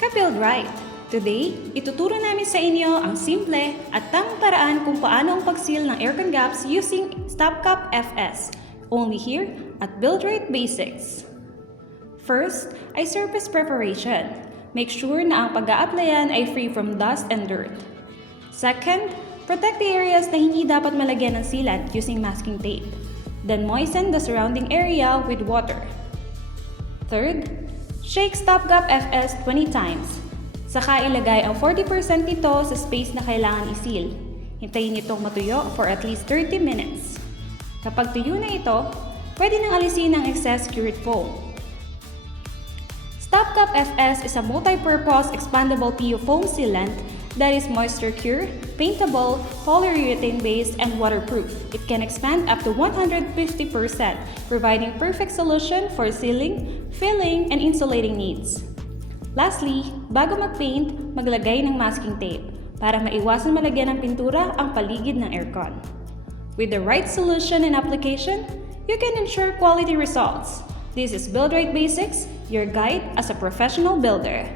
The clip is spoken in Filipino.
Ka-Buildrite! Today, ituturo namin sa inyo ang simple at tamang paraan kung paano ang pag-seal ng aircon gaps using Stopgap FS. Only here at Buildrite Basics. First ay surface preparation. Make sure na ang pag-a-applyan ay free from dust and dirt. Second, protect the areas na hindi dapat malagyan ng sealant using masking tape. Then moisten the surrounding area with water. Third, shake Stopgap FS 20 times. Saka ilagay ang 40% nito sa space na kailangan i-seal. Hintayin itong matuyo for at least 30 minutes. Kapag tuyo na ito, pwede nang alisin ang excess cured foam. Stopgap FS is a multi-purpose expandable PU foam sealant that is moisture cure, paintable, polyurethane-based, and waterproof. It can expand up to 150%, providing perfect solution for sealing, filling, and insulating needs. Lastly, bago mag-paint, maglagay ng masking tape para maiwasan malagyan ng pintura ang paligid ng aircon. With the right solution and application, you can ensure quality results. This is Buildrite Basics, your guide as a professional builder.